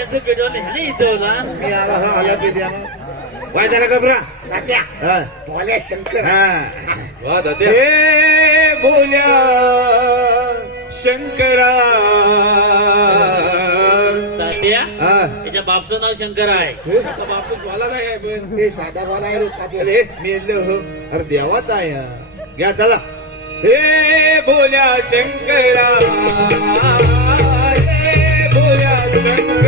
इचवला मी आला हा. झाला तात्या हा. भोल्या शंकर हा. वा दाद्या हे बोल्या शंकरा. तात्या हा. त्याच्या बापचं नाव शंकर आहे. आता बापूस वाला नाही आहे पण. ते साधा भोला आहे रे तात्या अरे मेलं हो. अरे देवाचा आहे हा. घ्या चला. हे बोल्या शंकरा. हे बोल्या शंकरा.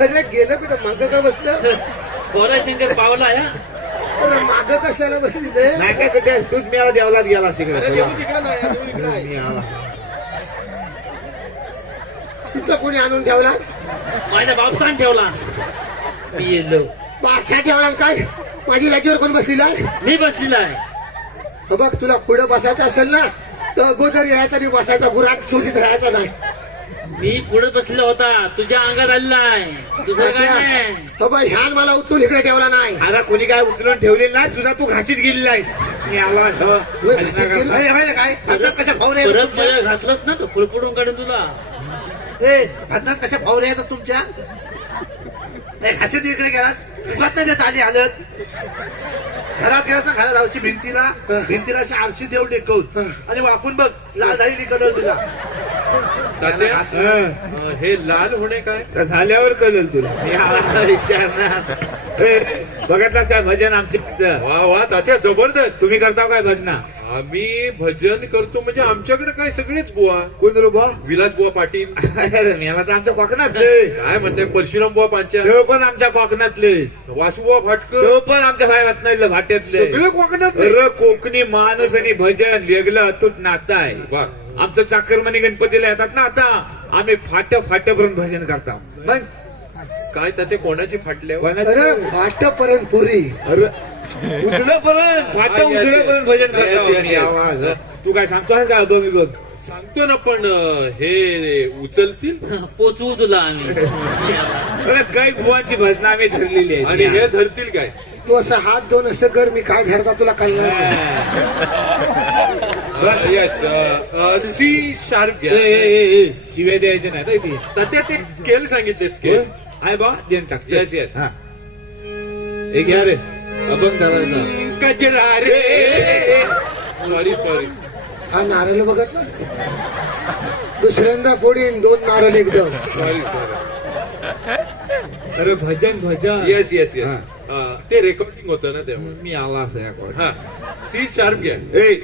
अरे गेलं कुठं? माग का बसलं? बोला शंकर पावला या अरे माग कशाला बसली रे? नाही काय कुठे तूच मिळाला देवलात गेला अरे सिगरेट देऊ तिकडे नाही देऊ इकडे आहे. मी आला तिथं कोणी आणून ठेवला? माझ्या बापसान ठेवला. मी येलो. बादशा ठेवला काय? माझी जागेवर कोण बसलेला आहे? मी बसलेला आहे. हो बघ तुला पुढे बसायचं असेल ना तर अगोदर यायचा आणि बसायचा गुरात सोडीत राहायचा नाही. मी पुढे बसलेला होता. तुझ्या अंगात आलेला आहे दुसरं काय नाही. हो बघ ह्यान मला उचलून इकडे ठेवला नाही. आता कोणी काय उचलून ठेवलेलं नाही? तुझा तू घासीत गेलेला आहेस. मी आला हो. होय, घासीत गेलो. अरे, माहिती काय आता कशा परत तुमच्या? घातलंच ना तो? फुलफुडून काढून तुला. ए, आता कशा भावऱ्या आहेत तुमच्या? ए, घासीत इकडे गेलात उगाच नाही देत आली हालत. घरात गेलात ना घरात जाऊशी भिंतीला. भिंतीला अशी आरशी देऊ टेकवून आणि वाकून बघ लाल झाली कलर तुला. तात्या हा. अं, हे लाल होणे काय? तर झाल्यावर कळेल तुला. मी विचारणार ए, बघितलास काय भजन आमचे वा वा तात्या जबरदस्त. तुम्ही करता काय भजना? आम्ही भजन करतो म्हणजे आमच्याकडे काय सगळेच बुवा? कोण रो बा विलास बुवा पाटील. अरे मी आमच्या कोकणात काय म्हणते? परशुराम बुवा पांच्या. तो पण आमच्या कोकणातले. वासू बुवा फाटकर. तो पण आमच्या बाहेर रत्नागिरीला भाट्यातले. सगळे कोकणात कोकणी माणूस आणि भजन वेगळं अतूट नातं आहे. वा. आमचं चाकरमणी गणपतीला येतात ना आता. आम्ही फाट फाट्यापर्यंत भजन करतो मग? काय तात्या कोणाची फाटल्या अरे फाटपर्यंत पुरी. अरे उजळपर्यंत. फाट. उजळपर्यंत भजन करतो. आवाज. तू काय सांगतो आहे का बघ बघ सांगतो ना पण हे उचलतील? पोचवू तुला आम्ही. अरे काही बुवांची भजनं आम्ही धरलेली आणि हे धरतील काय? तू असं हात दोन असं कर मी काय धरता तुला कळणार नाही. येस सी शार्प घ्या शिव्या द्यायचे नाही ताई ती तात्या ते स्केल सांगितले स्केल आहे बा देण टाक Yes, yes. हा हे घ्या रे अभंग धरायचा कचरा रे सॉरी सॉरी हा नारळ बघत ना दुसऱ्यांदा फोडीन दोन नारळ एकदम सॉरी सॉरी अरे भजन भजन येस येस येस हा. ते रेकॉर्डिंग होतं ना तेव्हा मी आला असं या कोण हा सी शार्प घ्या ए